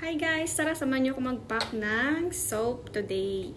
Hi guys! Tara, samahan niyo ako mag-pack ng soap today.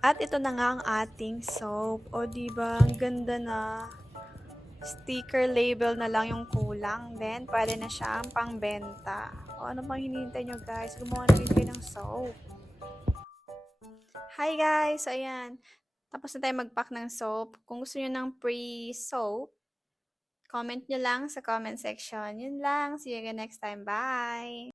At ito na nga ang ating soap. O diba, ang ganda na. Sticker label na lang yung kulang. Then, pwede na siyang pangbenta. O ano pang hinihintay nyo guys? Gumawa na rin kayo ng soap. Hi guys! So, ayan. Tapos na tayo mag-pack ng soap. Kung gusto nyo ng pre-soap, comment nyo lang sa comment section. Yun lang. See you again next time. Bye!